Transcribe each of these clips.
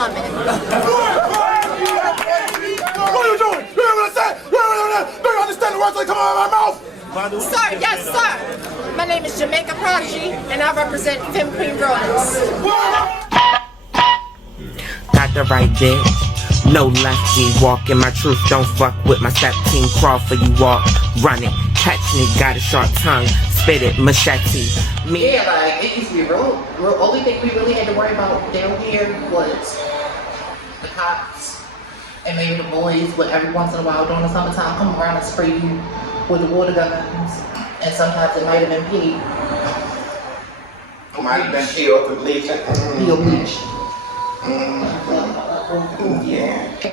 woman. What are you doing? You hear what I said? You don't understand the words that come out of my mouth? Sir, yes, sir. My name is Jamaica Prodigy, and I represent Femme Queen Rollins. Got the right bitch, no lefty. Walking my truth, don't fuck with my step team. Crawl for you, walk, run it, catch me. Got a sharp tongue, spit it, machete. Me. Yeah, like it used to be real. Only thing we really had to worry about down here was the cops and maybe the boys. But every once in a while during the summertime, come around and spray you with the water guns, and sometimes it might have been pee. Might have been peeled to bleach. Peel bleach. Yeah.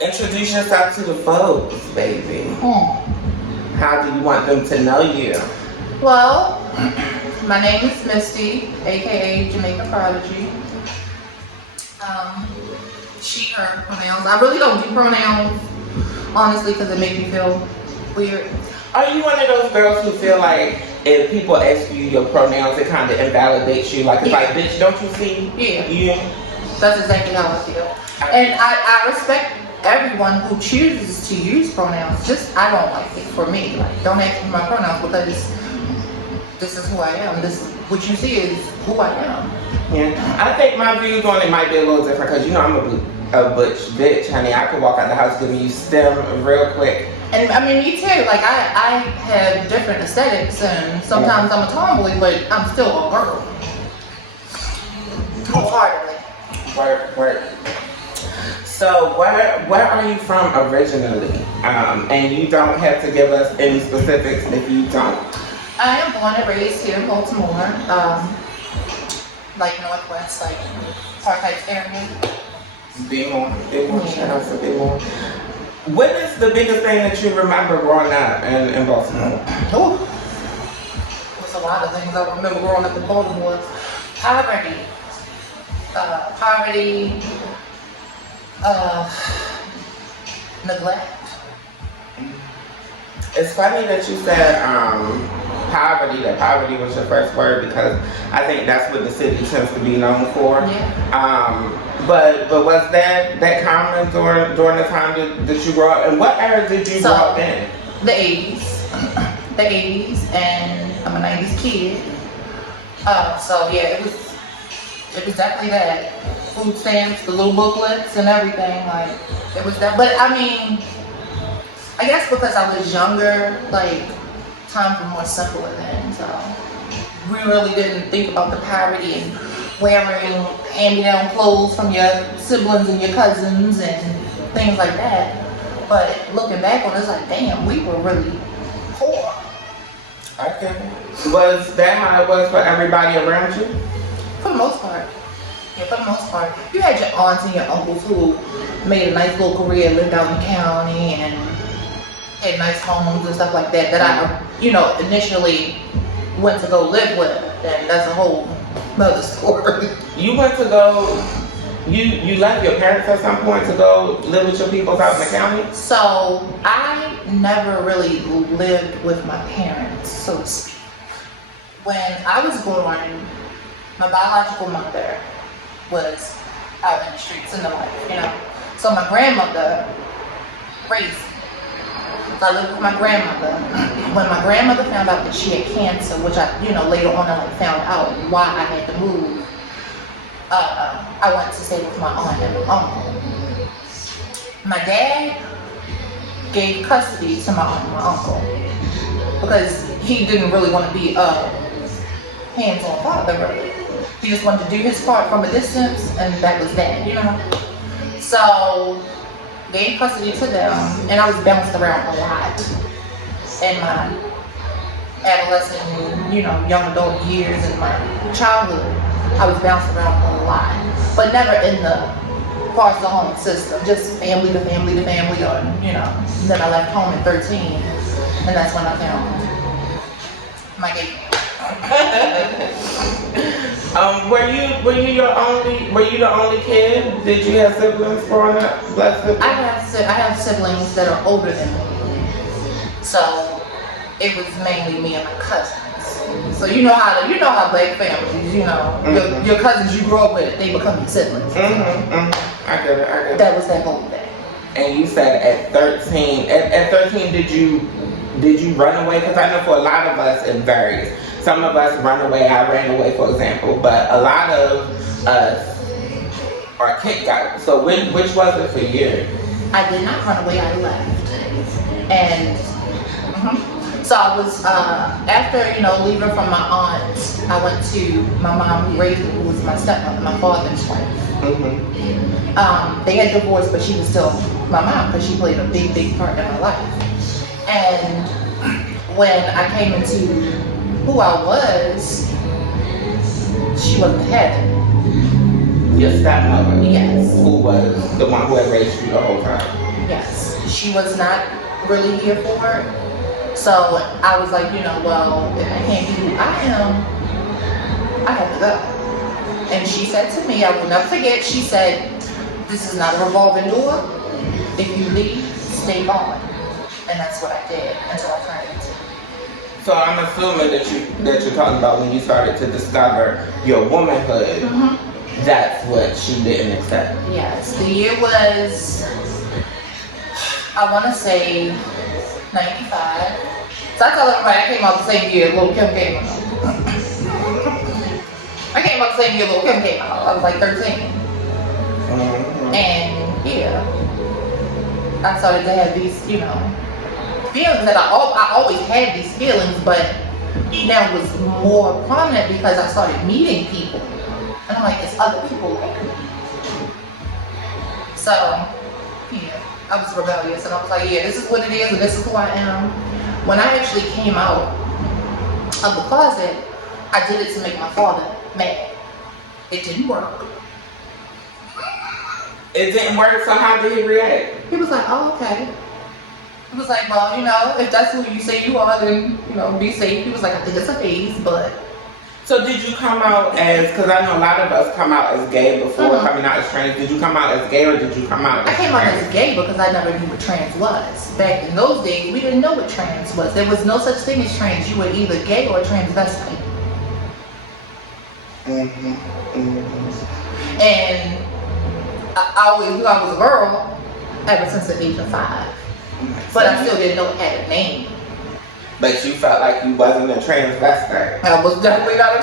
Introduce yourself to the folks, baby. How do you want them to know you? Well, my name is Misty, aka Jamaica Prodigy. She, her pronouns. I really don't do pronouns, honestly, because it makes me feel weird. Are you one of those girls who feel like if people ask you your pronouns, it kind of invalidates you? Like, it's like, bitch, don't you see? Yeah. That's exactly how I feel. And I respect everyone who chooses to use pronouns. Just, I don't like it for me. Like, don't ask me my pronouns because this is who I am. What you see is who I am. Yeah. I think my views on it might be a little different because, you know, I'm a butch bitch, honey. I could walk out the house giving you stem real quick. And I mean, me too. Like, I have different aesthetics, and sometimes I'm a tomboy, but I'm still a girl. Wholeheartedly. Work. So, where are you from originally? And you don't have to give us any specifics if you don't. I am born and raised here in Baltimore, like Northwest, like Park Heights area. Big more. Shout out to Big more. What is the biggest thing that you remember growing up in Baltimore? Oh, there's a lot of things I remember growing up in Baltimore. Poverty, neglect. It's funny that you said poverty, that poverty was your first word, because I think that's what the city tends to be known for. Yeah. But was that common during the time that you grew up? And what era did you grow up in? The 80s. The 80s, and I'm a 90s kid. So yeah, it was definitely that. Food stamps, the little booklets and everything, like, it was that. But I mean, I guess because I was younger, like, times were more simpler then, so we really didn't think about the poverty and wearing hand-me-down clothes from your siblings and your cousins and things like that. But looking back on it, it's like, damn, we were really poor. Okay. Was that how it was for everybody around you? For the most part. Yeah, for the most part. You had your aunts and your uncles who made a nice little career, lived out in the county, and had nice homes and stuff like that I, initially went to go live with. And that's a whole nother story. You went to go, you left your parents at some point to go live with your people out in the county? So I never really lived with my parents, so to speak. When I was born, my biological mother was out in the streets in the life, So my grandmother raised me. So I lived with my grandmother. When my grandmother found out that she had cancer, which I, later on I found out why I had to move, I went to stay with my aunt and my uncle. My dad gave custody to my aunt and my uncle because he didn't really want to be a hands-on father, really. He just wanted to do his part from a distance, and that was that, So, gave custody to them, and I was bounced around a lot in my adolescent, young adult years and my childhood. I was bounced around a lot, but never in the foster home system, just family to family to family, or, and then I left home at 13, and that's when I found my gay family. Were you the only kid? Did you have siblings growing up? Black siblings? I have siblings that are older than me, so it was mainly me and my cousins. So you know how black families, your cousins you grew up with, they become your siblings. I get it. That was that whole thing. And you said at 13, at 13 did you run away? Because I know for a lot of us it varies. Some of us run away. I ran away, for example, but a lot of us are kicked out. So which was it for you? I did not run away. I left, and so I was after leaving from my aunt. I went to my mom who raised me, who was my stepmother, my father's wife. They had divorced, but she was still my mom because she played a big part in my life. And when I came into who I was, she wasn't having it. Your stepmother? Yes. Who was the one who had raised you the whole time? Yes. She was not really here for it. So I was like, well, if I can't be who I am, I have to go. And she said to me, I will never forget, she said, this is not a revolving door. If you leave, stay on. And that's what I did until I turned 18. So I'm assuming that you're talking about when you started to discover your womanhood. That's what she didn't accept. Yes. The year was, I want to say, 95. So I tell everybody I came out the same year Lil' Kim came out. I came out the same year Lil' Kim came out. I was like 13. And yeah, I started to have these, feelings that I always had these feelings, but now it was more prominent because I started meeting people. And I'm like, it's other people like me. So, yeah, I was rebellious and I was like, yeah, this is what it is and this is who I am. When I actually came out of the closet, I did it to make my father mad. It didn't work. It didn't work, so how did he react? He was like, oh, okay. He was like, well, if that's who you say you are, then, be safe. He was like, I think it's a phase, but. So did you come out as, because I know a lot of us come out as gay before coming out as trans. Did you come out as gay or did you come out as I came out as gay because I never knew what trans was. Back in those days, we didn't know what trans was. There was no such thing as trans. You were either gay or transvestite. And I always knew I was a girl ever since the age of 5. But I still didn't know it had a name. But you felt like you wasn't a transvestite. I was definitely not a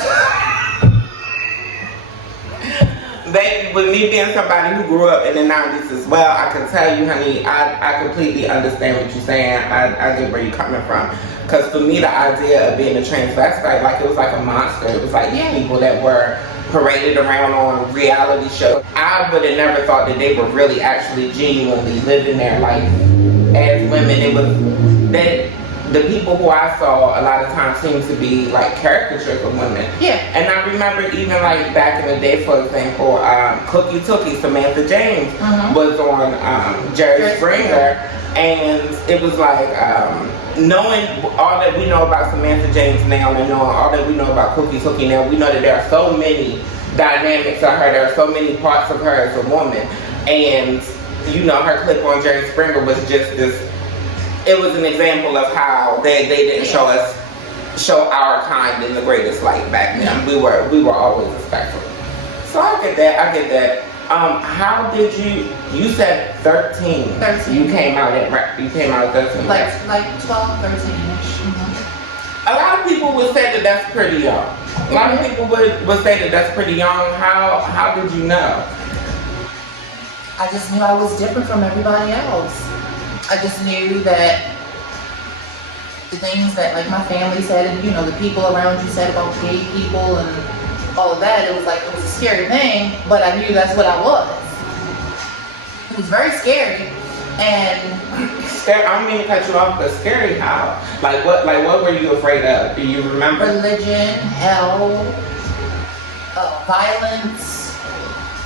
Baby, with me being somebody who grew up in the 90s as well, I can tell you, honey, I completely understand what you're saying. I get where you're coming from. Because for me, the idea of being a transvestite, like it was like a monster. It was like people that were paraded around on reality shows. I would have never thought that they were really actually genuinely living their life as women. It was that the people who I saw a lot of times seemed to be like caricatures of women. Yeah. And I remember even like back in the day, for example, Cookie Tookie, Samantha James was on Jerry Springer, and it was like knowing all that we know about Samantha James now and knowing all that we know about Cookie Tookie now, we know that there are so many dynamics of her, there are so many parts of her as a woman. And her clip on Jerry Springer was just this. It was an example of how they didn't show our kind in the greatest light back then. We were always respectful. So I get that. How did you said 13. 13. You came out at 13. Like 12, 13-ish. A lot of people would say that that's pretty young. A lot of people would say that that's pretty young. How did you know? I just knew I was different from everybody else. I just knew that the things that like my family said and the people around you said about gay people and all of that, it was a scary thing, but I knew that's what I was. It was very scary. And I don't mean to cut you off, but scary how? Like what were you afraid of? Do you remember? Religion, hell, violence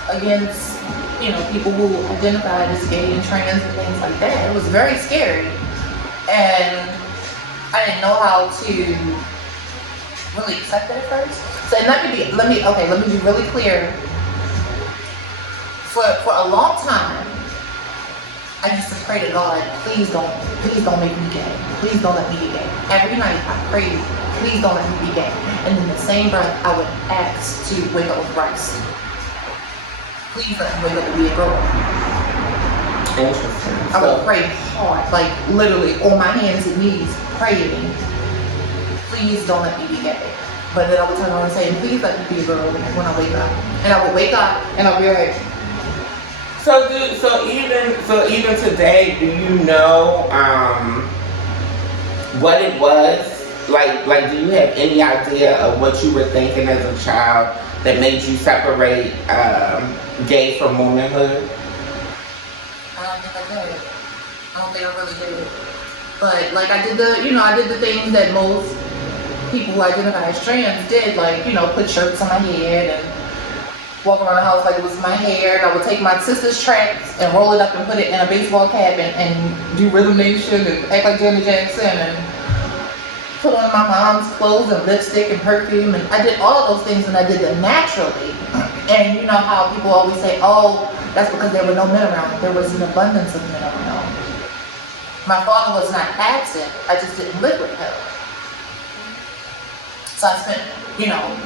against people who identified as gay and trans and things like that. It was very scary. And I didn't know how to really accept it at first. So let me be really clear. For a long time, I used to pray to God, please don't make me gay. Please don't let me be gay. Every night I prayed please don't let me be gay. And in the same breath, I would ask to wake up with rice. Please let me wake up and be a girl. Interesting. I would pray hard, like literally on my hands and knees, praying, please don't let me be gay. But then I would turn around and say, please let me be a girl when I wake up. And I would wake up and I'd be like, So even today, do you know what it was? Like do you have any idea of what you were thinking as a child that made you separate gay from womanhood? I don't think I did. I don't think I really did. But like I did the things that most people who identify as trans did, like, put shirts on my head and walk around the house like it was my hair, and I would take my sister's tracks and roll it up and put it in a baseball cap and do Rhythm Nation and act like Janet Jackson and put on my mom's clothes and lipstick and perfume, and I did all of those things and I did them naturally. And you know how people always say, oh, that's because there were no men around. There was an abundance of men around. My father was not absent, I just didn't live with him. So I spent,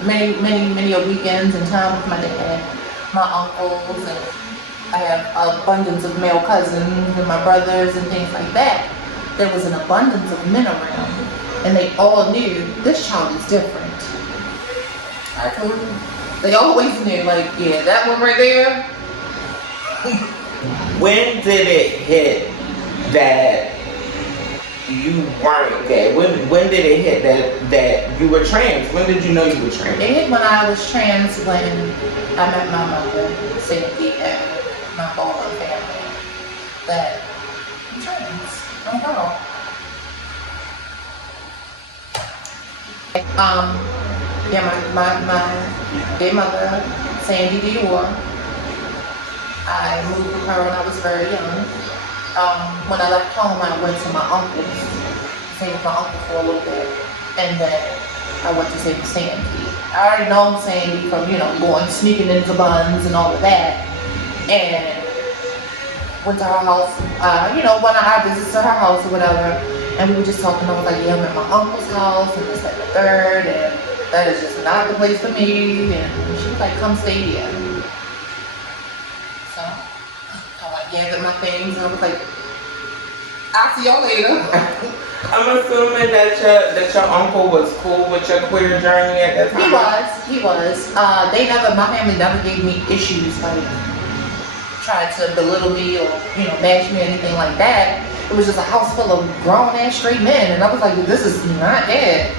many weekends and time with my dad, my uncles, and I have an abundance of male cousins and my brothers and things like that. There was an abundance of men around, and they all knew this child is different. I told them. They always knew, like, yeah, that one right there. When did it hit that you weren't gay? When did it hit that you were trans? When did you know you were trans? It hit when I was trans when I met my mother, Sandy, and my Ballroom family. That I'm trans. I'm a girl. My gay mother, Sandy Dioré, I moved with her when I was very young. When I left home, I went to my uncle's, stayed with my uncle for a little bit, and then I went to stay with Sandy. I already known Sandy from, going sneaking into buns and all of that, and went to her house, one of our visits to her house or whatever, and we were just talking. I was like, yeah, I'm at my uncle's house, and this, that, and the third, and that is just not the place for me, and she was like, come stay here. So I gathered my things and I was like, I'll see y'all later. I'm assuming that your uncle was cool with your queer journey at that time. He was. My family never gave me issues, like tried to belittle me or, bash me or anything like that. It was just a house full of grown ass straight men, and I was like, this is not it.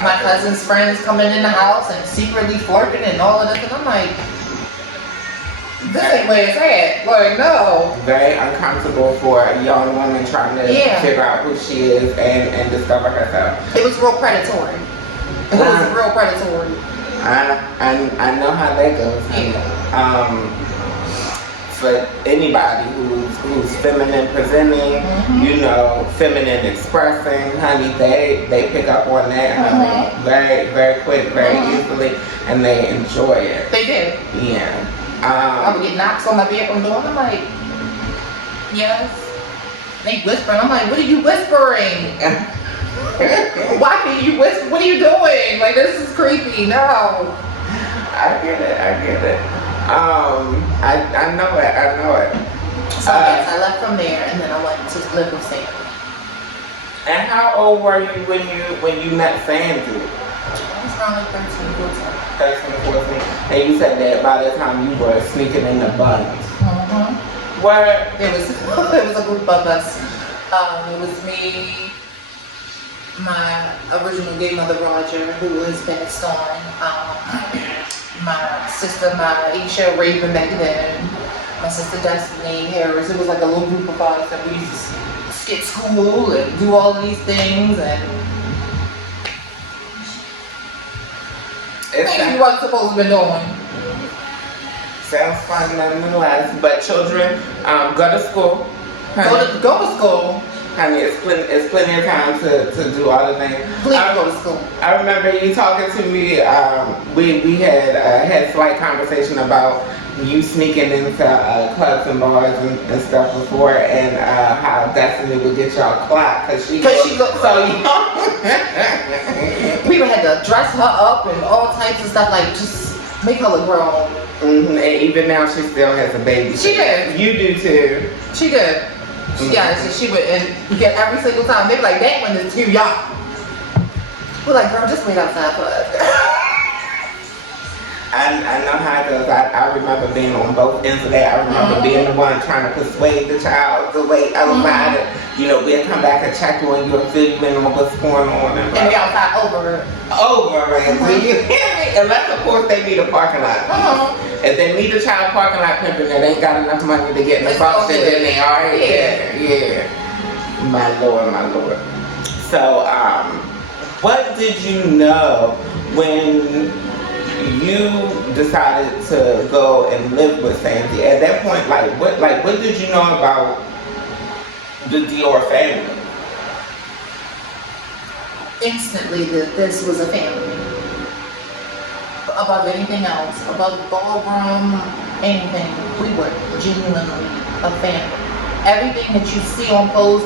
My cousin's friends coming in the house and secretly flirting and all of this, and I'm like, this ain't where it's at. Like, no. Very uncomfortable for a young woman trying to figure out who she is and discover herself. It was real predatory. It was real predatory. I know how that goes. Yeah. For anybody who's feminine presenting, feminine expressing, honey, they pick up on that, honey, very, very quick, very easily, and they enjoy it. They do. Yeah. I would get knocks on my bedroom door. I'm like, yes. They whispering. I'm like, what are you whispering? Why are you whispering? What are you doing? Like, this is creepy. No. I get it. I know it. So yes, I left from there and then I went to live with Sandy. And how old were you when you met Sandy? I was around like 13, 14. 13, 14. And you said that by the time you were sneaking in the buns. What? It was a group of us. It was me, my original gay mother Roger, who has passed on. My sister, Aisha Raven back then. My sister Destiny Harris. It was like a little group of us, and we used to skip school and do all of these things and things we wasn't supposed to be doing. Sounds fun nonetheless. But children, go to school. Honey. Go to school. Honey, it's plenty of time to do all the things. Please go to school. I remember you talking to me. We had slight conversation about you sneaking into clubs and bars and stuff before, and how Destiny would get y'all clocked because she looked so young. dress her up and all types of stuff, like just make her look grown. And even now she still has a baby. She did. You do too. She did. Yeah, she would, and get every single time. They be like, that one is too young. We're like, girl, just wait outside for us. I know how it goes. I remember being on both ends of that. I remember being the one trying to persuade the child to wait outside. You know, we'll come back and check on you and fill you in on what's going on. And we outside over. Do you hear me? Unless, of course, they need a parking lot. If they need a child parking lot pimping and they ain't got enough money to get in the function, then they are. Yeah. My Lord. So, what did you know when you decided to go and live with Sandy? At that point, what did you know about the Dior family? Instantly that this was a family. Above anything else, above Ballroom, anything, we were genuinely a family. Everything that you see on Pose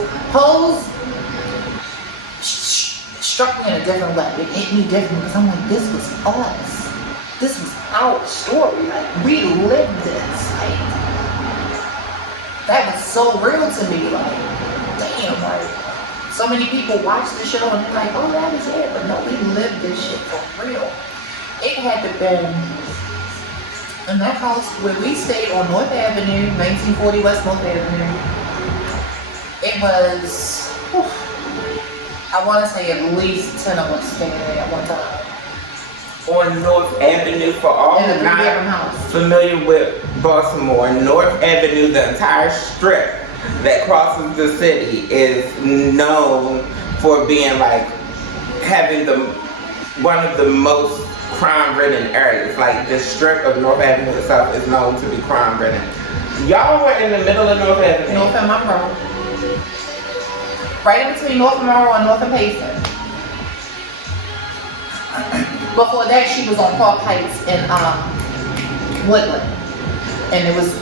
struck me in a different way. It hit me different because I'm like, this was us. This was our story. Like, we lived this. Like, that was so real to me. Like, damn, like, so many people watch the show and they're like, oh, that is it. But no, we lived this shit for real. It had to been in that house where we stayed on North Avenue, 1940 West North Avenue. It was, I want to say at least 10 of us staying there at one time. On North Avenue, for all In a not three-bedroom house. familiar with Baltimore, North Avenue, the entire strip that crosses the city, is known for being like having one of the most crime-ridden areas. Like the strip of North Avenue itself is known to be crime-ridden. Y'all were in the middle of North Avenue. North and Monroe. Right in between North and Monroe and North and Payson. Before that, she was on Park Heights in Woodland. And it was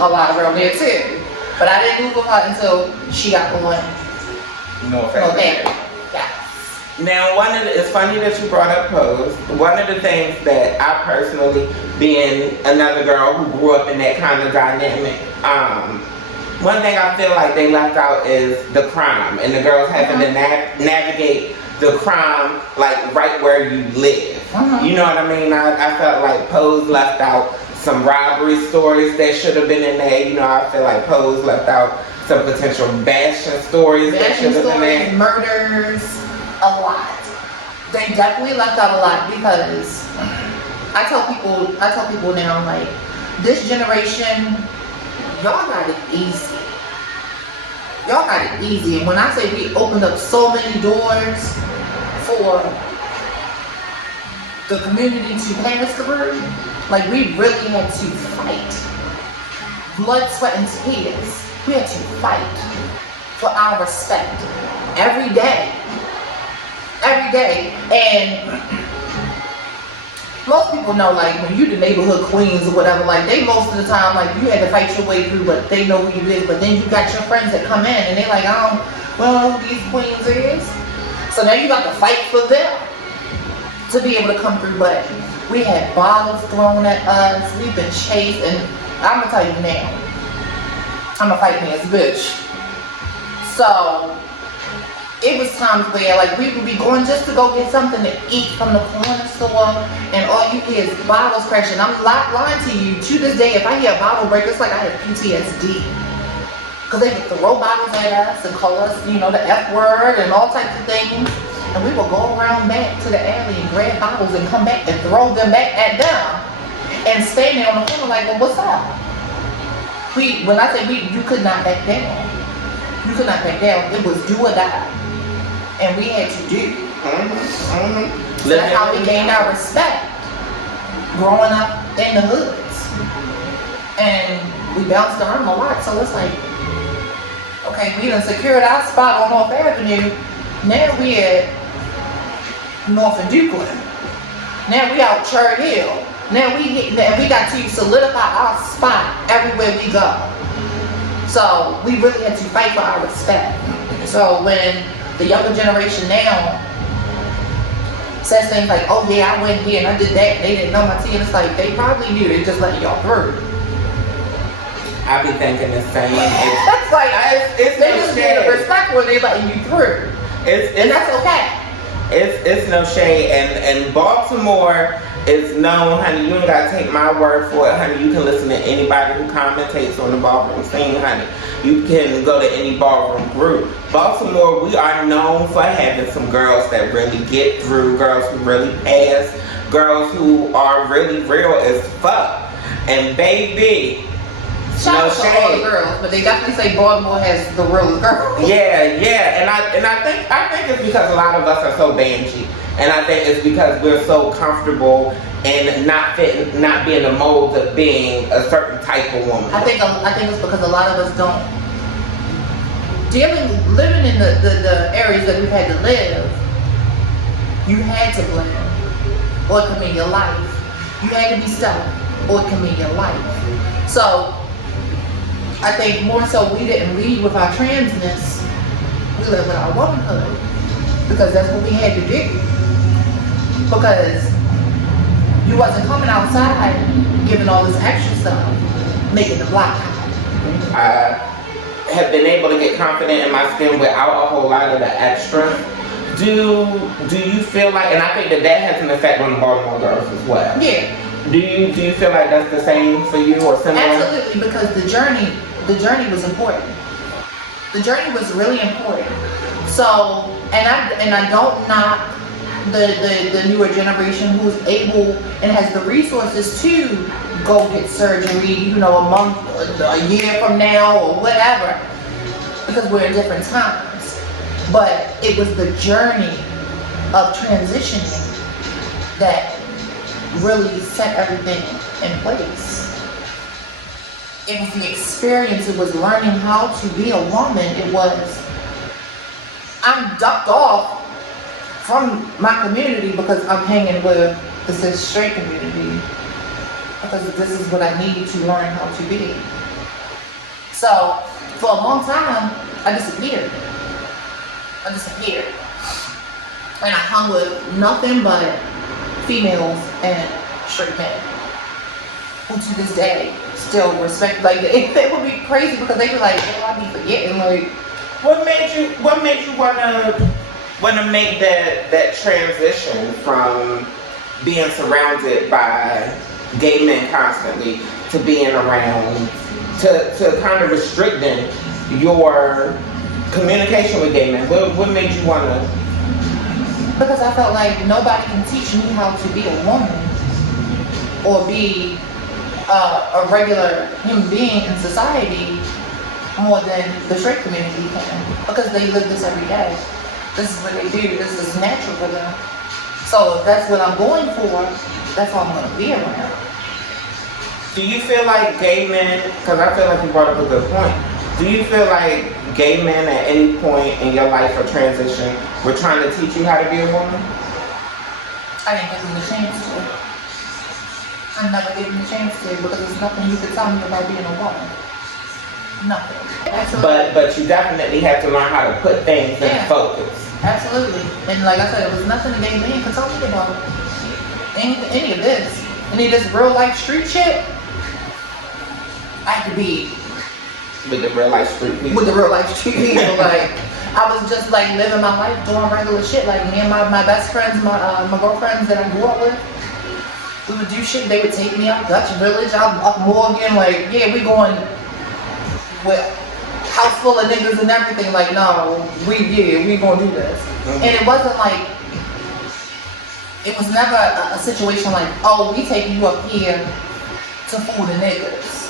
a lot around there too. But I didn't move with her until she got on North Avenue. Avenue. Yeah. Now, it's funny that you brought up Pose. One of the things that I personally, being another girl who grew up in that kind of dynamic, one thing I feel like they left out is the crime, and the girls having to navigate the crime like right where you live. You know what I mean? I felt like Pose left out some robbery stories that should have been in there. You know, I feel like Pose left out some potential bashing stories that should have been there. Murders. A lot. They definitely left out a lot because I tell people now, like, this generation, y'all got it easy. Y'all got it easy. And when I say we opened up so many doors for the community to pass through, like, we really had to fight. Blood, sweat, and tears. We had to fight for our respect every day. And most people know, like, when you the neighborhood queens or whatever, like, they most of the time, like, you had to fight your way through, but they know who you is. But then you got your friends that come in and they like, I don't know who these queens is. So now you got to fight for them to be able to come through. But we had bottles thrown at us. We've been chased, and I'm gonna tell you now, I'm a fight man's bitch. So it was times where, like, we would be going just to go get something to eat from the corner store, and all you hear is bottles crashing. I'm not lying to you. To this day, if I hear a bottle break, it's like I have PTSD. Because they would throw bottles at us and call us, you know, the F word and all types of things. And we would go around back to the alley and grab bottles and come back and throw them back at them. And stand there on the corner like, well, what's up? When I say you could not back down. You could not back down. It was do or die. And we had to do. So that's how we gained our respect growing up in the hoods. And we bounced around a lot, so it's like, okay, we done secured our spot on North Avenue. Now we at North and Dukeland. Now we out Cherry Hill. Now we got to solidify our spot everywhere we go. So we really had to fight for our respect. So when the younger generation now says things like, oh yeah, I went here and I did that, they didn't know my tea, and it's like, they probably knew, they just letting y'all through. I be thinking the same. That's like, It's they no just shade. get respect when they letting you through. And that's okay. It's no shade, and Baltimore is known, honey. You ain't gotta take my word for it, honey. You can listen to anybody who commentates on the ballroom scene, honey. You can go to any ballroom group. Baltimore, we are known for having some girls that really get through, girls who really pass, girls who are really real as fuck. And baby, Shout no out to all the shade. girls, but they definitely say Baltimore has the realest girls. Yeah, and I think it's because a lot of us are so bangy, and I think it's because we're so comfortable and not being the mold of being a certain type of woman. I think it's because a lot of us don't living in the areas that we've had to live. You had to blend, or it could mean your life. You had to be self, or it could mean your life. So I think more so we didn't lead with our transness. We led with our womanhood because that's what we had to do. Because you wasn't coming outside giving all this extra stuff, making the block hot. I have been able to get confident in my skin without a whole lot of the extra. Do you feel like, and I think that has an effect on the Baltimore girls as well. Yeah. Do you feel like that's the same for you or similar? Absolutely, because the journey was important. The journey was really important. So, and I don't knock the newer generation who's able and has the resources to go get surgery, you know, a month, a year from now or whatever, because we're in different times. But it was the journey of transitioning that really set everything in place. It was the experience, it was learning how to be a woman. It was, I'm ducked off from my community because I'm hanging with the cis straight community, because this is what I need to learn how to be. So for a long time, I disappeared. And I hung with nothing but females and straight men, who to this day still respect. Like, it would be crazy because they were like, oh, I be forgetting. Like, What made you wanna make that transition from being surrounded by gay men constantly to being around to kind of restricting your communication with gay men? What made you wanna? because I felt like nobody can teach me how to be a woman or be a regular human being in society more than the straight community can, because they live this every day. This is what they do. This is natural for them. So if that's what I'm going for, that's what I'm going to be around. Do you feel like gay men, because I feel like you brought up a good point, do you feel like gay men at any point in your life or transition were trying to teach you how to be a woman? I didn't give them the chance to. I never gave them the chance to, because there's nothing you could tell me about being a woman. Nothing. Absolutely. But you definitely have to learn how to put things in focus. Absolutely. And like I said, it was nothing a gay man could tell me about. Any of this. Any of this real life street shit. I had to be With the real life street people. with the real life street people. Like, I was just like living my life, doing regular shit. Like, me and my best friends, my girlfriends that I grew up with, we would do shit. They would take me up Dutch Village, out up Morgan. Like, yeah, we going with house full of niggas and everything. Like, no, we gonna do this. Mm-hmm. And it wasn't like, it was never a situation like, oh, we taking you up here to fool the niggas.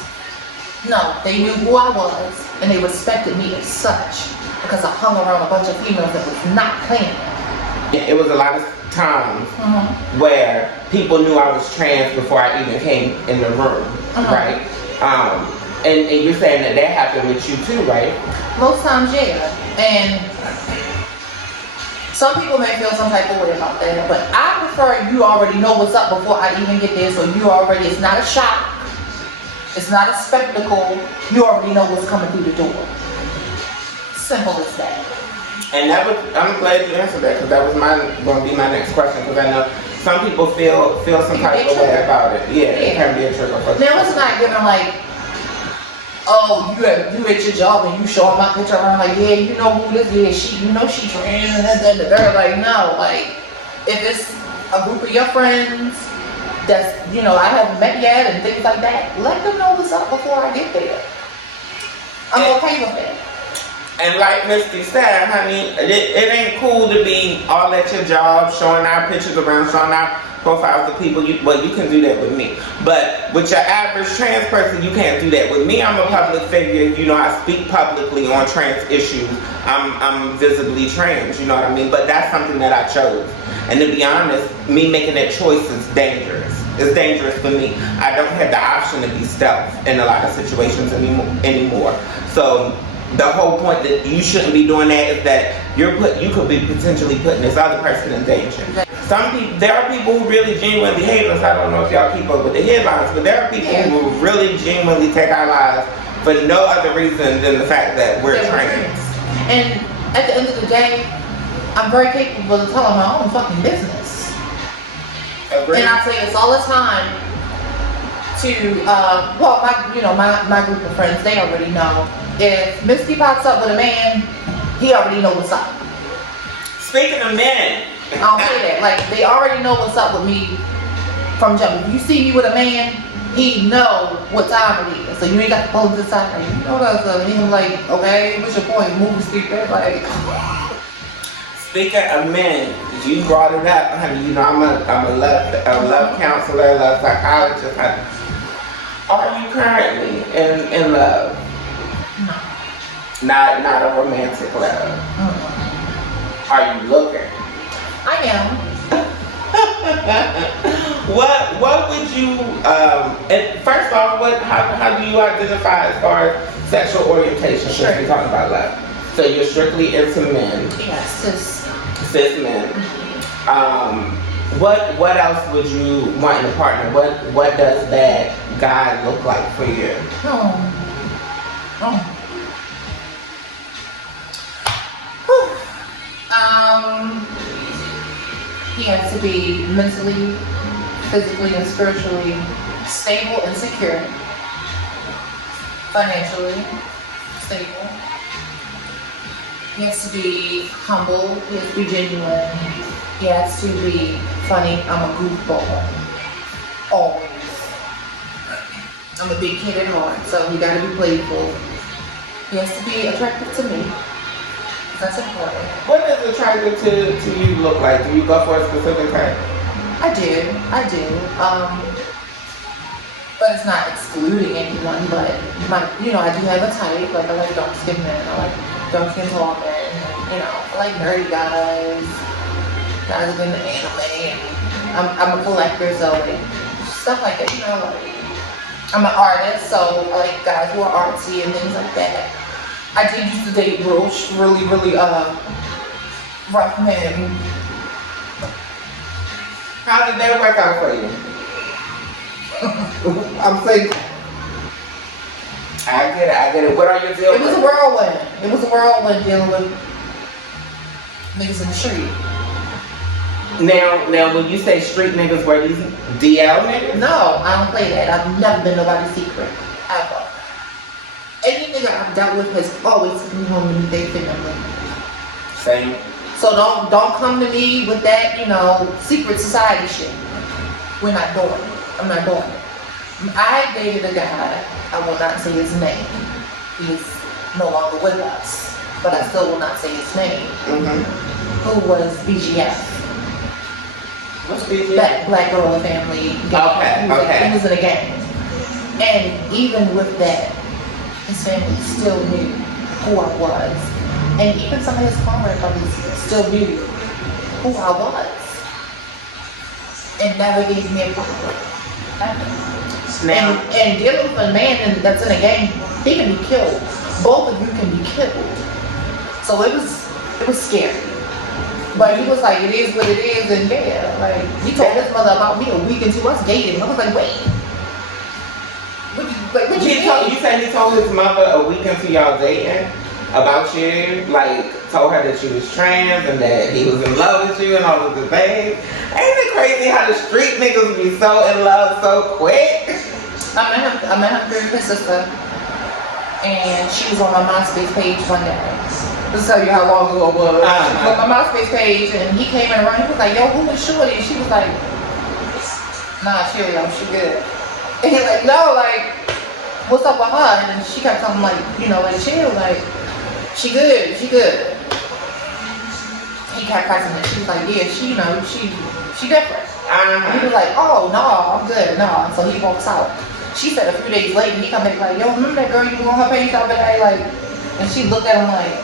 No, they knew who I was, and they respected me as such, because I hung around a bunch of females that was not playing. It was a lot of times where people knew I was trans before I even came in the room, right? And you're saying that happened with you too, right? Most times, yeah. And some people may feel some type of way about that, but I prefer you already know what's up before I even get there, so you already, it's not a shock. It's not a spectacle. You already know what's coming through the door. Simple as that. And that was, I'm glad you answered that because that was going to be my next question because I know some people feel some type of way about it. Yeah, it can be a trigger for now it's not giving like, oh, you at your job and you showing my picture around like, yeah, you know who this is, she trans and that, like, no, like, if it's a group of your friends that's, I haven't met yet and things like that, let them know what's up before I get there. I'm okay with it. And like Misty said, honey, it ain't cool to be all at your job, showing our pictures around, showing our profiles to people. You can do that with me. But with your average trans person, you can't do that. With me, I'm a public figure. I speak publicly on trans issues. I'm visibly trans, you know what I mean? But that's something that I chose. And to be honest, me making that choice is dangerous. It's dangerous for me. I don't have the option to be stealth in a lot of situations anymore. So the whole point that you shouldn't be doing that is that you could be potentially putting this other person in danger. There are people who really genuinely hate us. I don't know if y'all keep up with the headlines, but there are people who really genuinely take our lives for no other reason than the fact that we're trans. And at the end of the day, I'm very capable of telling my own fucking business. Agreed. And I say this all the time to, my group of friends, they already know. If Misty pops up with a man, he already know what's up. Speaking of men, I don't say that. Like, they already know what's up with me from jump. If you see me with a man, he know what time it is. So you ain't got to pull him to the side. Like, that's and he's like, okay, what's your point? Movie speaker, like. Speaking of men, you brought it up, honey. I'm a love counselor, a love psychologist. Are you currently in love? No. Not a romantic love. Mm-hmm. Are you looking? I am. What would you? And first off, how do you identify as far as sexual orientation? Sure. Since we're talking about love, so you're strictly into men. Yes, Cis men. What else would you want in a partner? What does that guy look like for you? He has to be mentally, physically, and spiritually stable and secure. Financially stable. He has to be humble. He has to be genuine. He has to be funny. I'm a goofball. Always. I'm a big kid at heart, so he gotta be playful. He has to be attractive to me. That's important. What does attractive to you look like? Do you go for a specific type? I do. But it's not excluding anyone, but I do have a type. Like, I like dark skinned men, I like dark skinned tall men, I like nerdy guys who been the anime. I'm a collector, so like stuff like that, I'm an artist, so I like guys who are artsy and things like that. I did used to date really rough men. How did that work out for you? I'm single. I get it. What are your deal? It was a whirlwind. It was a whirlwind dealing with niggas in the street. Now, when you say street niggas, were these DL niggas? No, I don't play that. I've never been nobody's secret. Ever. Any nigga I've dealt with has always took me home to meet their family. Same. So don't come to me with that, secret society shit. We're not doing it. I'm not doing it. I dated a guy, I will not say his name. He's no longer with us, but I still will not say his name. Mm-hmm. Who was BGF. What's BGF? That Black Girl in the Family gang. Okay. He was in a gang. And even with that, his family still knew who I was. And even some of his former brothers still knew who I was. And never gave me a problem. And dealing with a man that's in a gang, he can be killed. Both of you can be killed. So it was scary. But he was like, it is what it is, and he told his mother about me a week into us dating. I was like, wait. You said he told his mother a week into y'all dating about you, told her that she was trans and that he was in love with you and all of the things. Ain't it crazy how the street niggas be so in love so quick? I met her through his sister, and she was on my MySpace page one day. Let's tell you how long ago it was. She was on my MySpace page, and he came in around. He was like, "Yo, who is Shorty?" And she was like, "Nah, she good." And he's like, "No, like, what's up with her?" And then she kept telling him, like, you know, like, chill, like, she good. He kept pressing it. She was like, "Yeah, she, you know, she different." And he was like, "Oh no, I'm good, no." So he walks out. She said a few days later, he come back like, "Yo, remember that girl you were on her page the other day?" Like, and she looked at him like,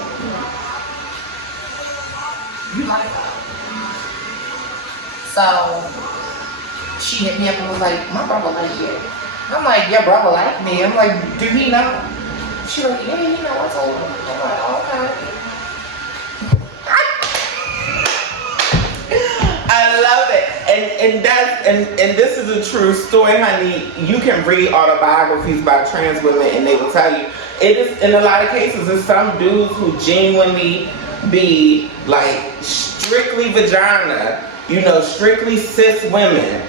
"You like her?" So she hit me up and was like, "My brother like you." I'm like, "Your brother like me?" I'm like, "Do he know?" She like, "Yeah, you know, I told him." I'm like, "Oh, okay." I love it. And this is a true story, honey. You can read autobiographies by trans women and they will tell you it is, in a lot of cases, it's some dudes who genuinely be like strictly vagina, you know, strictly cis women,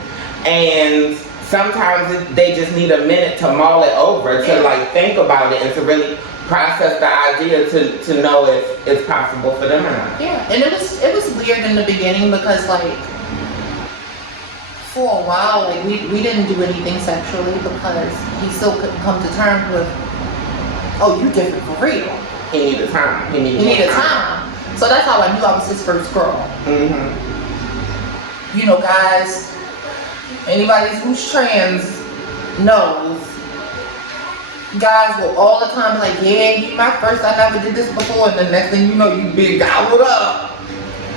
and sometimes they just need a minute to mull it over, to like think about it and to really process the idea to know if it's possible for them or not. Yeah, and it was weird in the beginning because like for a while like we didn't do anything sexually because he still couldn't come to terms with, oh, you different for real. He needed time. He needed time. So that's how I knew I was his first girl. Mm-hmm. You know, guys, anybody who's trans knows. Guys will all the time be like, "Yeah, you my first, I never did this before," and the next thing you know, you big gobbled up.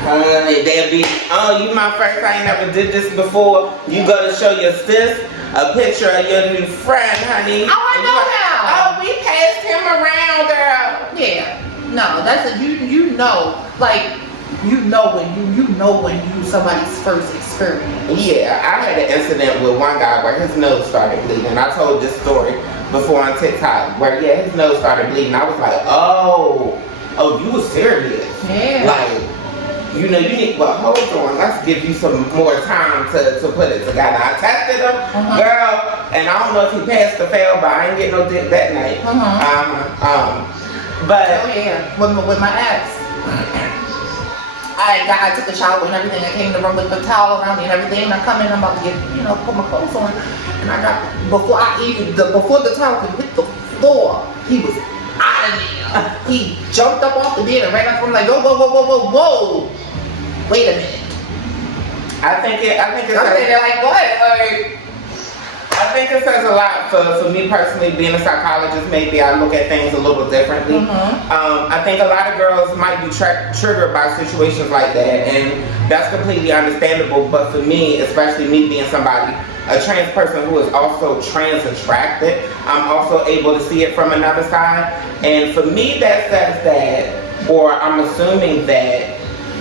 Honey, they'll be, "Oh, you my first, I ain't never did this before." You go to show your sis a picture of your new friend, honey. Oh, I know him. "Oh, we passed him around, girl." Yeah. No, that's a you know, like you know when you somebody's first experience. Yeah, I had an incident with one guy where his nose started bleeding. I told this story before on TikTok where his nose started bleeding. I was like, oh, you was serious. Yeah. Like, you know, you need, but hold on, let's give you some more time to put it together. I tested him, girl, and I don't know if he passed or failed, but I ain't getting no dick that night. But oh yeah, with my ex. I took a shower and everything. I came in the room with the towel around me and everything. And I come in, I'm about to get, you know, put my clothes on. And I got, before the towel could hit the floor, he was out of there. He jumped up off the bed and ran up from like, whoa. Wait a minute. I think it I'm sitting there like, what? Like, I think it says a lot for me personally, being a psychologist. Maybe I look at things a little differently. I think a lot of girls might be triggered by situations like that, and that's completely understandable. But for me, especially me being somebody, a trans person who is also trans attracted, I'm also able to see it from another side. And for me, that says that, or I'm assuming that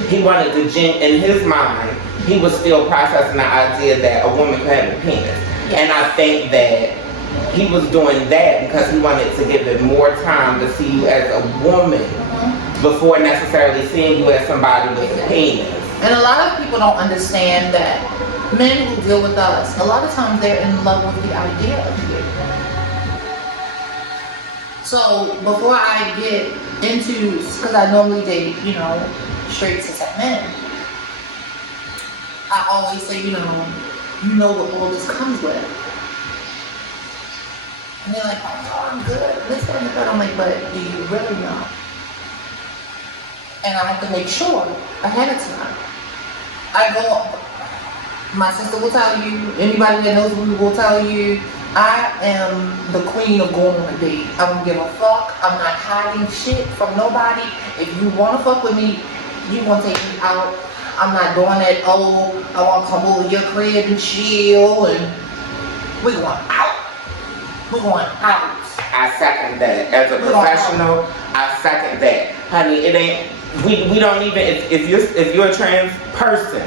he wanted to, in his mind, he was still processing the idea that a woman could have a penis. And I think that he was doing that because he wanted to give it more time to see you as a woman before necessarily seeing you as somebody with a penis. And a lot of people don't understand that men who deal with us, a lot of times they're in love with the idea of you. So before I get into, because I normally date, you know, straight cis men, I always say, you know what all this comes with. And they're like, oh, I'm good. This, that, and the third. I'm like, but do you really know? And I have to make sure ahead of time. I go, my sister will tell you, anybody that knows me will tell you, I am the queen of going on a date. I don't give a fuck. I'm not hiding shit from nobody. If you want to fuck with me, you want to take me out. I'm not doing that, oh, I want to come over your crib and chill, and we're going out. We're going out. I second that. As a professional, I second that. Honey, it ain't, we don't even, if you're a trans person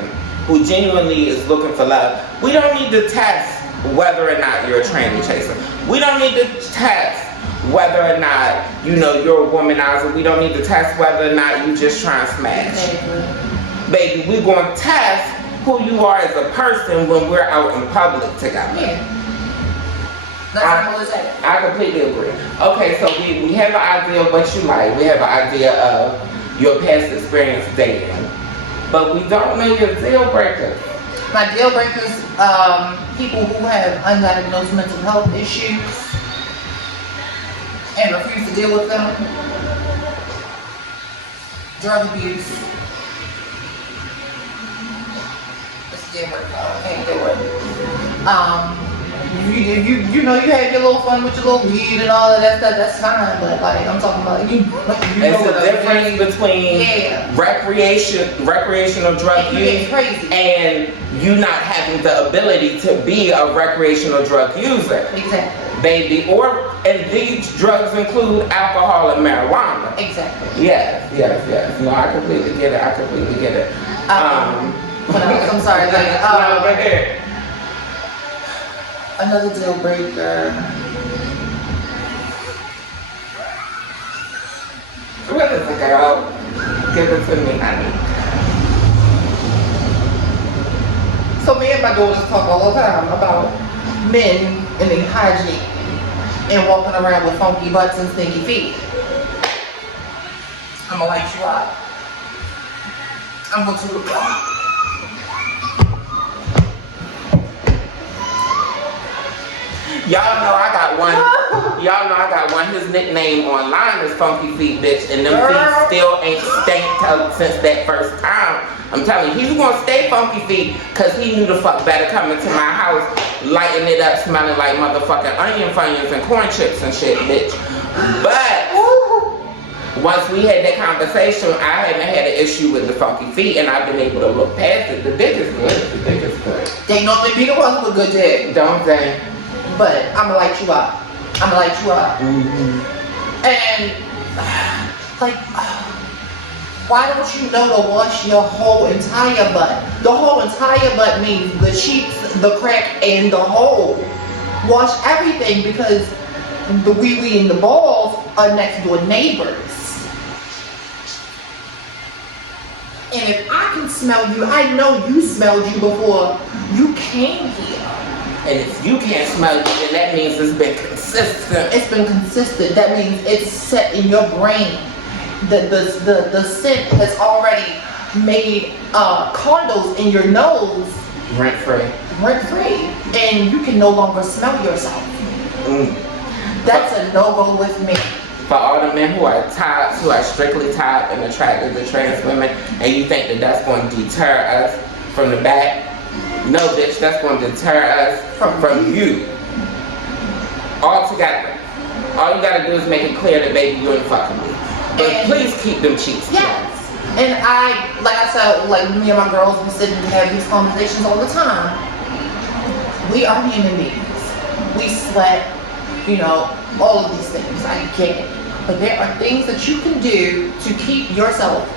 who genuinely is looking for love, we don't need to test whether or not you're a tranny chaser. We don't need to test whether or not, you know, you're a womanizer. We don't need to test whether or not you just trying to smash. Baby, we're going to test who you are as a person when we're out in public together. Yeah. That's simple as that. I completely agree. Okay, so we have an idea of what you like. We have an idea of your past experience dating. But we don't know your deal breakers. My deal breakers, people who have undiagnosed mental health issues and refuse to deal with them. Drug abuse. It's a deal breaker. I can't do it. You know, you have your little fun with your little weed and all of that stuff, that's fine, but like, I'm talking about you It's the difference between recreational drug use and you not having the ability to be a recreational drug user. Exactly. Baby, and these drugs include alcohol and marijuana. Exactly. Yes. No, I completely get it. What else? I'm sorry, like, another deal breaker. What is it, girl? Give it to me, honey. So me and my daughters talk all the time about men and their hygiene and walking around with funky butts and stinky feet. I'm gonna light you up. I'm going to look up. Y'all know I got one. His nickname online is Funky Feet, bitch, and them feet still ain't stank since that first time. I'm telling you, he's gonna stay Funky Feet because he knew the fuck better coming to my house, lighting it up, smelling like motherfucking onion funyuns and corn chips and shit, bitch. But once we had that conversation, I haven't had an issue with the Funky Feet, and I've been able to look past it. The dick is good. They normally be the ones with good dick. Don't they? But I'ma light you up. Mm-hmm. And like, why don't you know to wash your whole entire butt? The whole entire butt means the cheeks, the crack, and the hole. Wash everything because the wee-wee and the balls are next door neighbors. And if I can smell you, I know you smelled you before you came here. And if you can't smell it, then that means it's been consistent. It's been consistent. That means it's set in your brain. The scent has already made condos in your nose Rent free. And you can no longer smell yourself. That's a no-go with me. For all the men who are tops, who are strictly top and attracted to trans women, and you think that that's going to deter us from the back, no, bitch, that's going to deter us from you. All together. All you gotta do is make it clear that, baby, you ain't fucking me. But please keep them cheeks. Yes. And like I said, like me and my girls, we sit and have these conversations all the time. We are human beings. We sweat, you know, all of these things. I get it. But there are things that you can do to keep yourself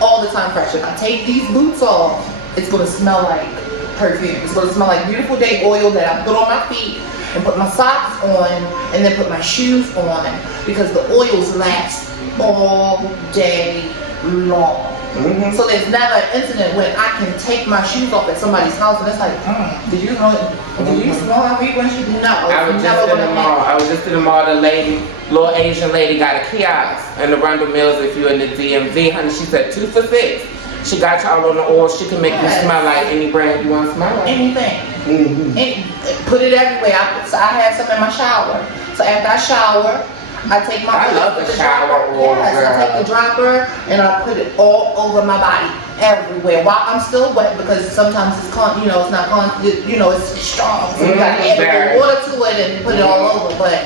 all the time fresh. If I take these boots off, it's gonna smell like perfume. It's gonna smell like beautiful day oil that I put on my feet and put my socks on and then put my shoes on because the oils last all day long. Mm-hmm. So there's never an incident when I can take my shoes off at somebody's house and it's like, did you smell how we went? No, I was just in the mall. The lady, little Asian lady, got a kiosk in the Rundle Mills. If you're in the DMV, honey, she said 2 for $6. She got y'all on the oil. She can make you smell like any brand you want to smell like. Anything. Mm-hmm. Put it everywhere. I have some in my shower. So after I shower, I take my I love the shower oil. Yes, I take the dropper and I put it all over my body, everywhere. While I'm still wet because sometimes it's it's not it's strong. So you gotta add a little water to it and put it all over. But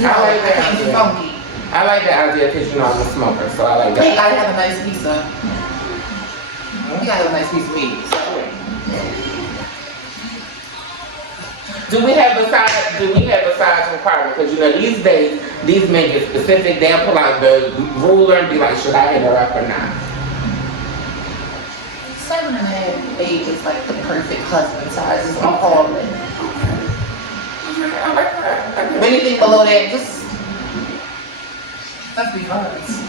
I can't be funky. I like that idea because I'm a smoker, so I like that. You gotta have a nice pizza. You gotta have a nice piece of meat. So. Do we have a size requirement? Because these days, these men get specific. They'll pull out the ruler and be like, should I hit her up or not? 7.5, 8 is like the perfect husband size. Is what I'm calling it. I like that. Anything below that, just That's because.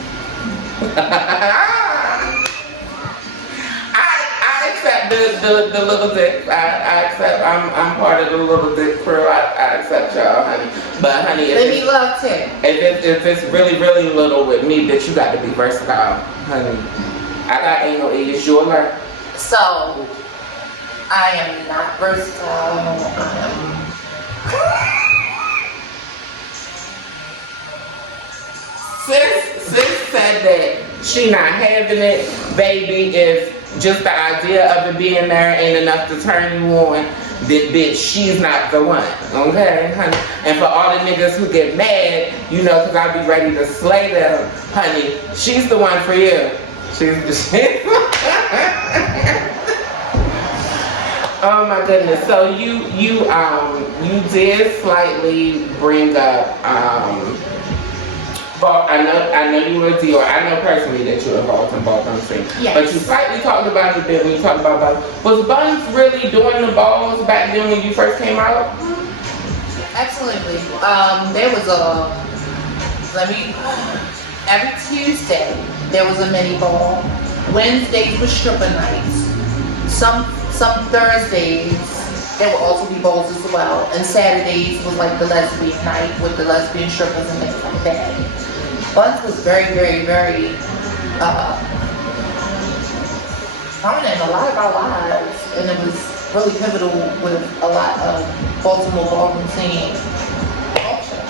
I accept the little dick. I accept. I'm part of the little dick crew. I accept y'all, honey. But honey, Let me love too. if it's really little with me, bitch, you got to be versatile, honey. I got anal ease. You'll learn. So I am not versatile. Sis said that she not having it, baby. If just the idea of it being there ain't enough to turn you on, then bitch, she's not the one, okay, honey? And for all the niggas who get mad, you know, cause I be ready to slay them, honey, she's the one for you. She's the shit. Oh my goodness. So you did slightly bring up but I know you were Dior. I know personally that you're involved in Ballroom scene. Yes. But you slightly talked about it a bit when you talked about Buns. Was Buns really doing the balls back then when you first came out? Absolutely. There was every Tuesday there was a mini ball. Wednesdays was stripper nights. Some Thursdays there would also be balls as well. And Saturdays was like the lesbian night with the lesbian strippers and things like that. Buns was very prominent in a lot of our lives, and it was really pivotal with a lot of Baltimore ballroom scene culture.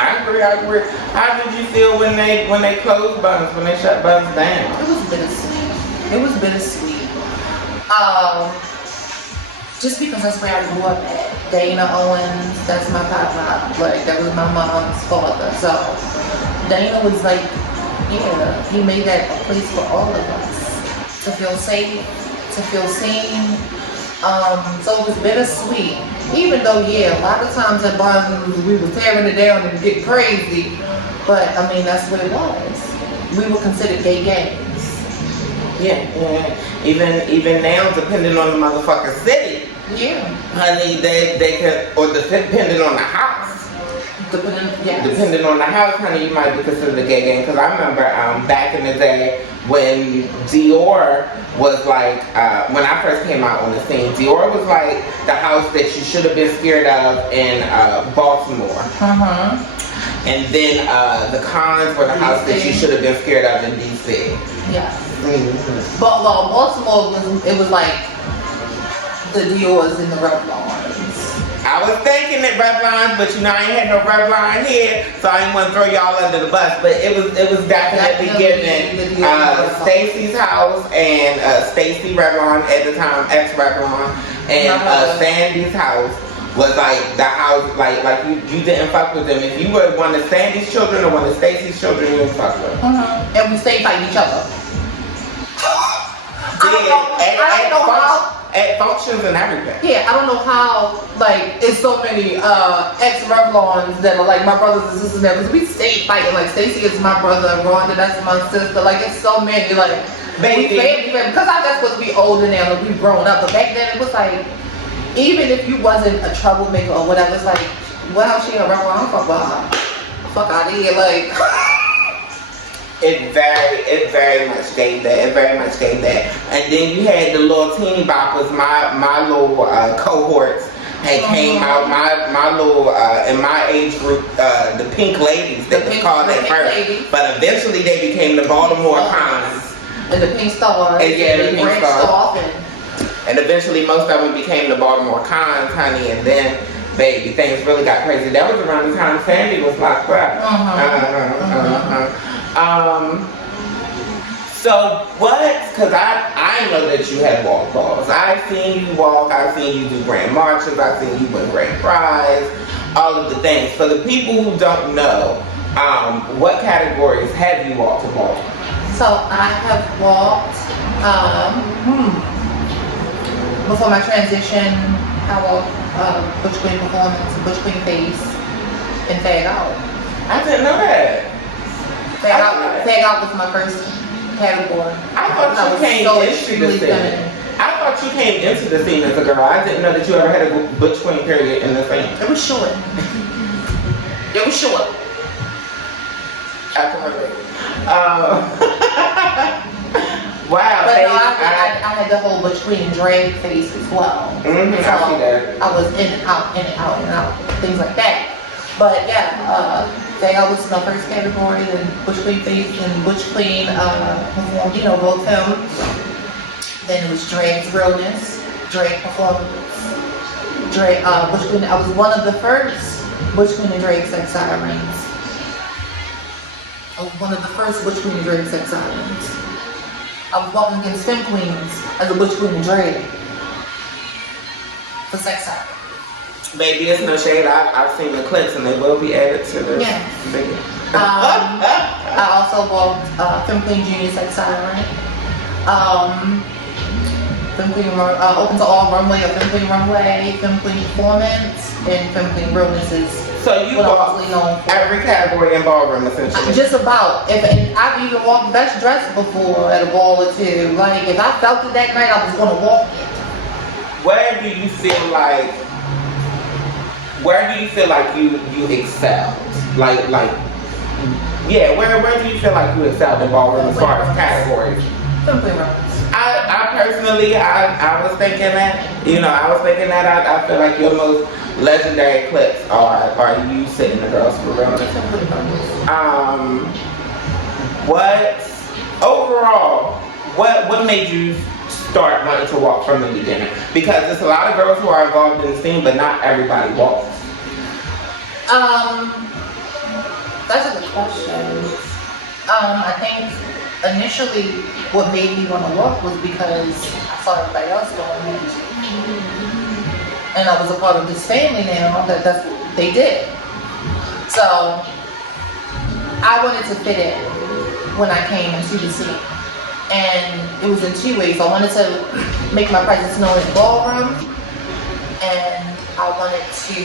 I agree. How did you feel when they closed Buns, when they shut Buns down? It was bittersweet. Just because that's where I grew up at. Dana Owens, that's my pop. Like, that was my mom's father. So, Dana was like, yeah, he made that a place for all of us to feel safe, to feel seen. So it was bittersweet. Even though, yeah, a lot of times at Ballroom we were tearing it down and get crazy. But, I mean, that's what it was. We were considered gay gangs. Yeah. Even now, depending on the motherfucking city. Yeah. Honey, they can, or depending on the house. Depending on the house, honey, you might be considered a gay gang. Because I remember back in the day when Dior was like, when I first came out on the scene, Dior was like the house that you should have been scared of in Baltimore. And then the Cons were the house that you should have been scared of in DC. Yeah. But Baltimore was like the Dior's and the Revlons. I was thinking that Revlons, but you know I ain't had no Revlon here, so I didn't want to throw y'all under the bus. But it was definitely given Stacy's house and Stacy Revlon at the time, ex-Revlon, and Sandy's house was like the house, like you didn't fuck with them. If you were one of Sandy's children or one of Stacy's children, you didn't fuck with them. And we stayed fighting each other. At functions and everything. Yeah, I don't know how, like, it's so many ex-Revlons that are like my brothers and sisters now, because we stayed fighting. Like, Stacey is my brother, Rhonda, that's my sister. Like, it's so many, like, baby. Because I guess because we older now, like, we've grown up. But back then, it was like, even if you wasn't a troublemaker or whatever, it's like, well, she a Revlon, I'm fuck with her. Fuck out of here, like. It very much gave that. And then you had the little teeny boppers, my little cohorts had came out, my little, in my age group, the Pink Ladies, they was called at first. Ladies. But eventually they became the Baltimore Cons. And the Pink Stars. And yeah, the Pink Stars. And eventually most of them became the Baltimore Cons, honey, and then, baby, things really got crazy. That was around the time Sandy was locked up. So what, because I know that you had walk balls. I've seen you walk, I've seen you do grand marches, I've seen you win grand prize, all of the things. For the people who don't know, what categories have you walked to Baltimore? So I have walked, before my transition, I walked Butch Queen Performance, Butch Queen Face, and Fag Out. I didn't know that. Fag Out was my first category. I thought you came into the scene. I thought you came into the scene as a girl. I didn't know that you ever had a Butch Queen period in the scene. It was short. It was short. I can relate. Wow. But no, I had the whole between drag phase as well. Mm-hmm, So I see that. I was in and out, in and out, in and out, things like that. But yeah, that was my first category, then Butch Queen phase, and Butch Queen, you know, both him. Then it was drag's realness, drag performance. Drag, Butch Queen, I was one of the first Butch Queen and drag sex sirens. I was one of the first Butch Queen and drag sex sirens. I was walking against Femme Queens as a Butch Queen and drag for sex siren. Baby, it's no shade. I've seen the clips and they will be added to the video. I also walked Femme Queen Junior Sex Siren. Femme Queen Open to All Runway, or Femme Queen Runway, Femme Queen Performance, and Femme Queen Realness is So you what I'm walked mostly known for. every category in ballroom essentially. Just about. And I've even walked best dressed before at a ball or two. Like, if I felt it that night, I was going to walk it. Where do you feel like you excelled? Like yeah, where do you feel like you excelled in ballroom as far as categories? Femme Queen Realness. I personally, I was thinking that, you know, I feel like your most legendary clips are you sitting the girls for realness. What made you start wanting to walk from the beginning? Because there's a lot of girls who are involved in the scene, but not everybody walks. That's a good question. I think initially what made me want to walk was because I saw everybody else doing it. And I was a part of this family now that's what they did. So I wanted to fit in when I came into the scene. And it was in two ways. I wanted to make my presence known in the ballroom, and I wanted to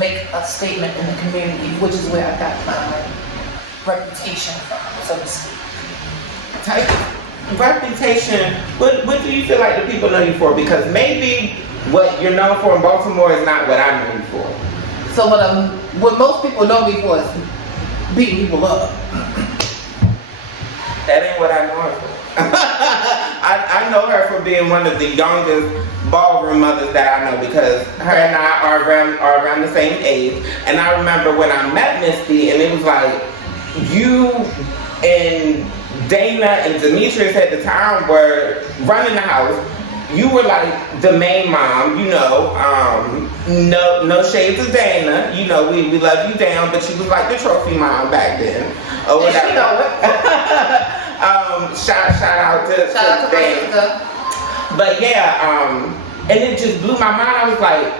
make a statement in the community, which is where I got my reputation from, so to speak. Type reputation, what do you feel like the people know you for? Because maybe what you're known for in Baltimore is not what I know you for. So what most people know me for is beating people up. That ain't what I know her for. I know her for being one of the youngest ballroom mothers that I know, because her and I are around the same age. And I remember when I met Misty, and it was like you and Dana and Demetrius at the time were running the house. You were like the main mom, you know. No shades of Dana, you know. We love you down, but she was like the trophy mom back then, or whatever. You know it. Shout out to Dana. But yeah, and it just blew my mind. I was like,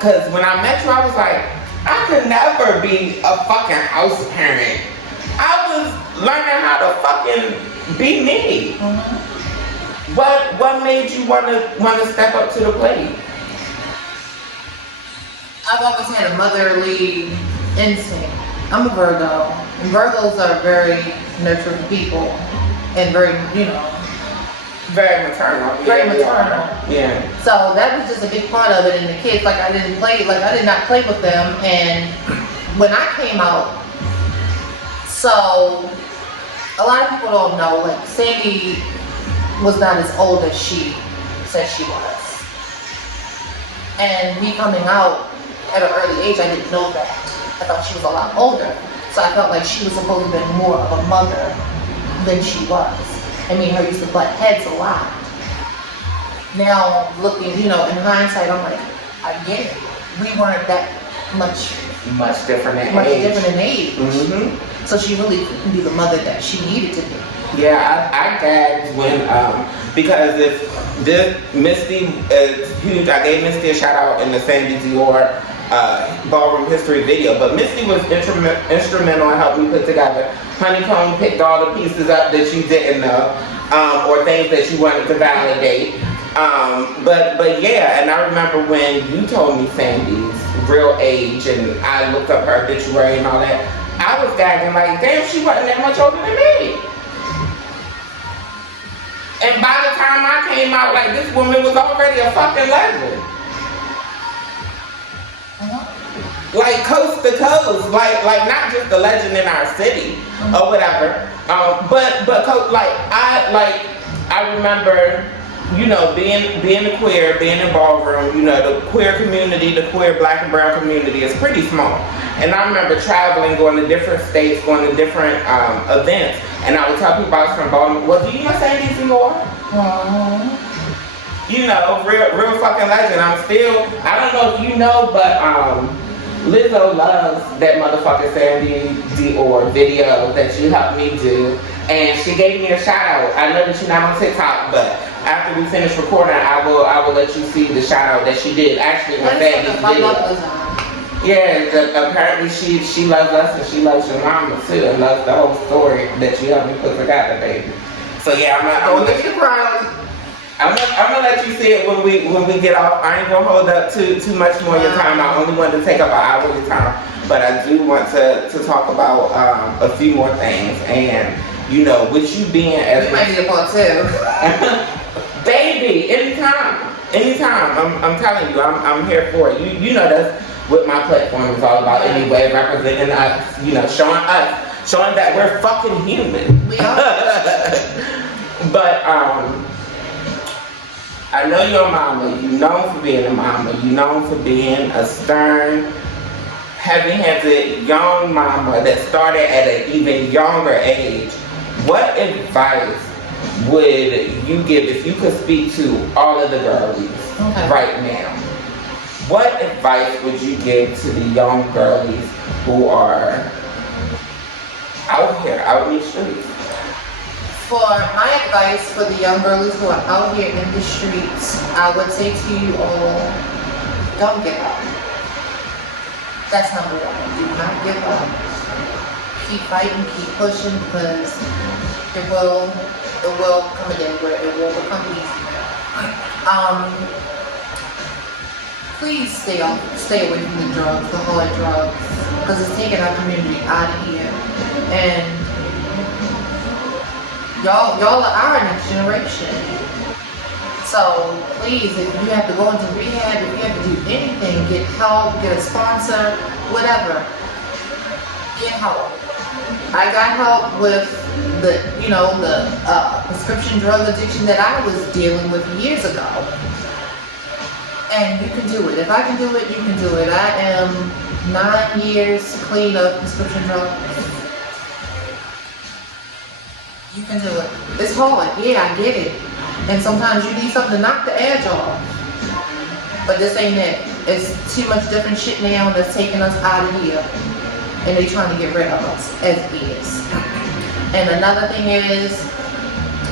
cause when I met you, I was like, I could never be a fucking house parent. I was learning how to fucking be me. Mm-hmm. What made you wanna step up to the plate? I've always had a motherly instinct. I'm a Virgo, and Virgos are very nurturing people, and very, you know, Very maternal. very maternal. Yeah. So that was just a big part of it. And the kids, I did not play with them. And when I came out, so a lot of people don't know, like Sandy was not as old as she said she was. And me coming out at an early age, I didn't know that. I thought she was a lot older. So I felt like she was supposed to be more of a mother than she was. I mean, her used to butt heads a lot. Now, looking, you know, in hindsight, I'm like, I get it. We weren't that much different in age. Mm-hmm. So she really couldn't be the mother that she needed to be. Yeah, I gagged when, because if this Misty is huge, I gave Misty a shout out in the Sandy Dior ballroom history video, but Misty was instrumental in helping me put together. Honeycomb picked all the pieces up that you didn't know, or things that you wanted to validate. But yeah, and I remember when you told me Sandy's real age, and I looked up her obituary and all that, I was gagging like, damn, she wasn't that much older than me. And by the time I came out, like, this woman was already a fucking legend. like coast to coast, like not just the legend in our city or whatever. But I remember, you know, being a queer, being in Ballroom, you know, the queer community, the queer black and brown community is pretty small. And I remember traveling, going to different states, going to different events, and I would tell people I was from Baltimore. Well, do you know San Diego? You know, real fucking legend. I don't know if you know, but Lizzo loves that motherfucking Sandy Dior video that you helped me do. And she gave me a shout out. I know that you're not on TikTok, but after we finish recording, I will let you see the shout out that she did. Actually, when Sandy did. Yeah, apparently she loves us and she loves your mama too, and loves the whole story that you helped me put together, baby. So yeah, I'm gonna let you I'm gonna let you see it when we get off. I ain't gonna hold up too much more of your time. I only wanted to take up an hour of your time, but I do want to talk about a few more things. And you know, with you being as you might need a part two. Baby, anytime. I'm telling you, I'm here for it. You know that's what my platform is all about anyway, representing us. You know, showing that we're fucking human. We are. But I know your mama. You known for being a mama. You known for being a stern, heavy-handed young mama that started at an even younger age. What advice would you give if you could speak to all of the girlies right now? What advice would you give to the young girlies who are out here, out in the streets? For my advice for the young girls who are out here in the streets, I would say to you all, don't give up. That's number one. Do not give up. Keep fighting, keep pushing, because it will come a day where it will become easy. Please stay away from the drugs, the hard drugs, because it's taking our community out of here. And y'all are our next generation. So please, if you have to go into rehab, if you have to do anything, get help, get a sponsor, whatever, get help. I got help with the prescription drug addiction that I was dealing with years ago. And you can do it. If I can do it, you can do it. I am 9 years clean of prescription drugs. You can do it. It's hard, yeah, I get it. And sometimes you need something to knock the edge off. But this ain't it. It's too much different shit now that's taking us out of here. And they trying to get rid of us as it is. And another thing is,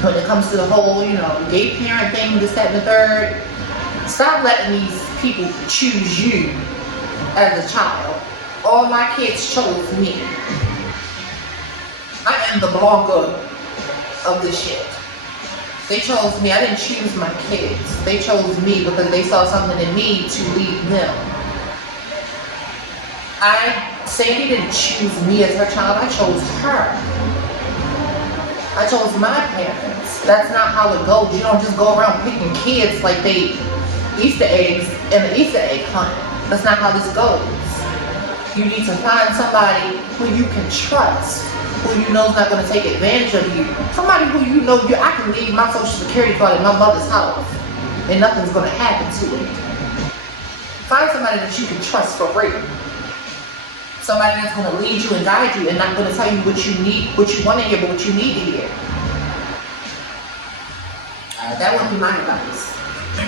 when it comes to the whole, gay parent thing, this, that, and the third, stop letting these people choose you as a child. All my kids chose me. I am the Blanca of this shit. They chose me. I didn't choose my kids. They chose me because they saw something in me to lead them. Sandy didn't choose me as her child. I chose her. I chose my parents. That's not how it goes. You don't just go around picking kids like they Easter eggs in an Easter egg hunt. That's not how this goes. You need to find somebody who you can trust, who you know is not going to take advantage of you. Somebody who you know I can leave my social security card in my mother's house and nothing's going to happen to it. Find somebody that you can trust for real. Somebody that's going to lead you and guide you and not going to tell you what you need, what you want to hear, but what you need to hear. That would be my advice.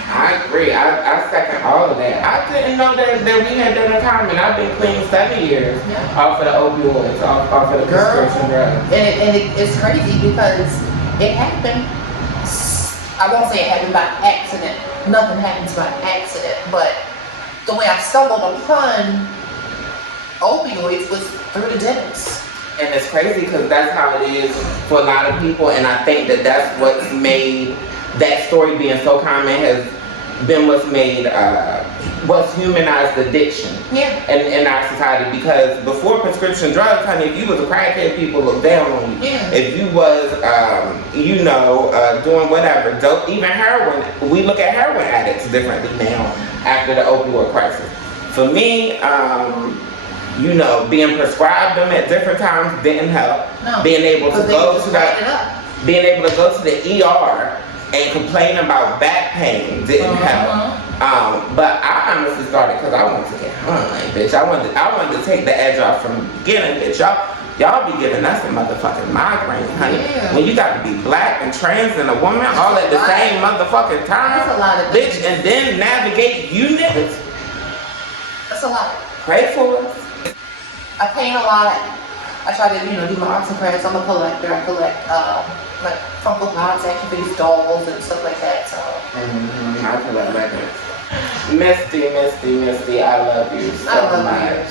I agree. I second all of that. I didn't know that we had that in common. I've been clean 7 years off of the opioids, off of the prescription drugs. And it's crazy because it happened. I won't say it happened by accident. Nothing happens by accident. But the way I stumbled upon opioids was through the dentist. And it's crazy because that's how it is for a lot of people. And I think that's what's made that story being so common has been what's humanized addiction in our society. Because before prescription drugs, honey, if you was a crackhead, people looked down on you. Yeah. If you was, doing whatever, dope, even heroin, we look at heroin addicts differently now after the opioid crisis. For me, you know, being prescribed them at different times didn't help. No, being able to because they go just to write it the up. being able to go to the ER and complain about back pain didn't help. But I honestly started because I wanted to get high, bitch. I wanted to take the edge off from the beginning, bitch. Y'all be giving us a motherfucking migraine, honey. Yeah. When you got to be black and trans and a woman all at the same motherfucking time, That's a lot of bitch, things. and then navigate you niggas. That's a lot. Pray for us. I paint a lot. I try to, do my arts and crafts. I'm a collector. I collect like Funko Pops, action figures, dolls, and stuff like that. So. I collect records. Misty, I love you so much.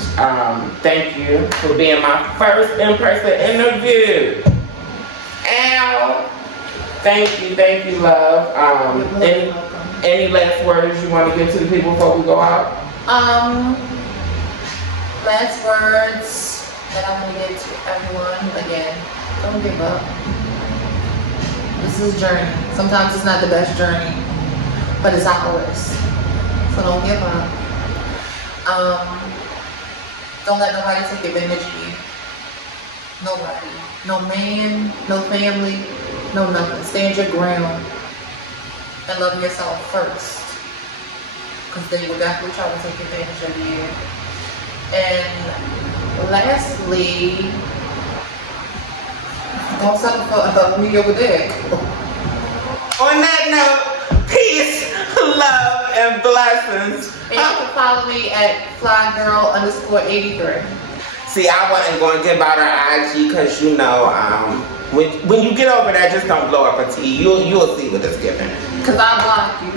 Thank you for being my first in-person interview. Ow. Thank you, love. Any last words you want to give to the people before we go out? Last words that I want to give to everyone, again, don't give up. This is a journey. Sometimes it's not the best journey, but it's ours. So don't give up. Don't let nobody take advantage of you. Nobody. No man, no family, no nothing. Stand your ground and love yourself first. Because they will definitely try to take advantage of you. And lastly, don't settle for me over there. On that note, peace, love, and blessings. And you can follow me at flygirl_83. See, I wasn't going to give out her IG because when you get over there, just don't blow up a T. You'll see what it's giving. Because I blocked you.